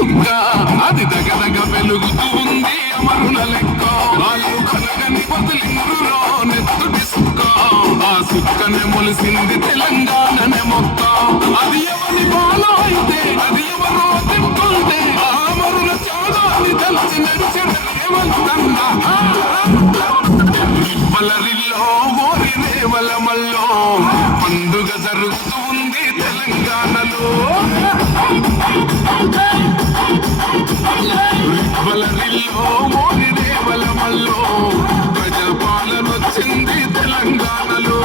సుక్క అది దగదగ వెలుగుతూ ఉంది అమరుల లెక్క వాళ్ళు కలగని వదిలిండ్రులో నెత్తుటి సుక్క ఆ సుక్కనే మొలిసింది తెలంగాణనే మొక్క అది ఎవరి బాలో అయితే అది ఎవరో తింటుంటే ఆ అమరుల త్యాగాన్ని తెలిసి నడిచిన రేవంతన్నా రివ్వలరిల్లో ఓరి రేవల మల్లో పండుగ జరుగుతూ ఉంది తెలంగాణలో రివ్వలరిల్లో ఓరి రేవల మల్లో ప్రజాపాలన వచ్చింది తెలంగాణలో